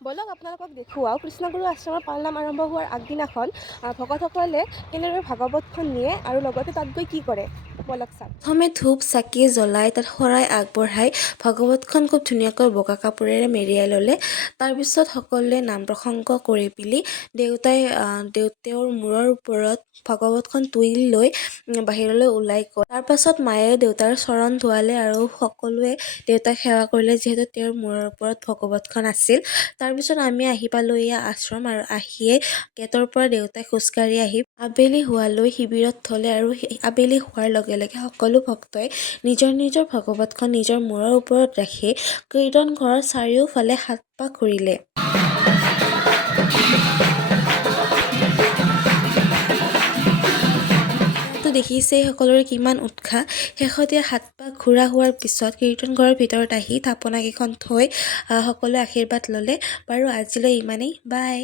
ব'লক আপোনালোকক দেখুৱাওঁ কৃষ্ণগুৰু আশ্ৰমৰ পালনাম আৰম্ভ হোৱাৰ আগদিনাখন ভকতসকলে কেনেদৰে ভাগৱতখন নিয়ে আৰু লগতে তাত গৈ কি কৰে ব'লক চাওঁ। প্ৰথমে ধূপ চাকি জ্বলাই তাত শৰাই আগবঢ়াই ভাগৱতখন খুব ধুনীয়াকৈ বগা কাপোৰেৰে মেৰিয়াই ল'লে। তাৰপিছত সকলোৱে নাম প্ৰসংগ কৰি পেলি দেউতাই তেওঁৰ মূৰৰ ওপৰত ভাগৱতখন তুলি লৈ বাহিৰলৈ ওলাই গ'ল। তাৰপাছত মায়ে দেউতাৰ চৰণ ধোৱালে আৰু সকলোৱে দেউতাক সেৱা কৰিলে যিহেতু তেওঁৰ মূৰৰ ওপৰত ভগৱতখন আছিল। তাৰপিছত আমি আহি পালোঁ এয়া আশ্ৰম আৰু আহিয়ে গেটৰ পৰা দেউতাই খোজকাঢ়ি আহি আবেলি হোৱালৈ শিবিৰত থ'লে আৰু আবেলি হোৱাৰ লগে লগে সকলো ভক্তই নিজৰ নিজৰ ভাগৱতখন নিজৰ মূৰৰ ওপৰত ৰাখি কীৰ্তন ঘৰৰ চাৰিওফালে 7 পাক ঘূৰিলে। দেখিছেই সকলোৰে কিমান উৎসাহ। শেহতীয়া 7 পাক ঘূৰা হোৱাৰ পিছত কীৰ্তন ঘৰৰ ভিতৰত আহি থাপনাকেইখন থৈ সকলোৱে আশীৰ্বাদ ল'লে। বাৰু আজিলৈ ইমানেই, বাই।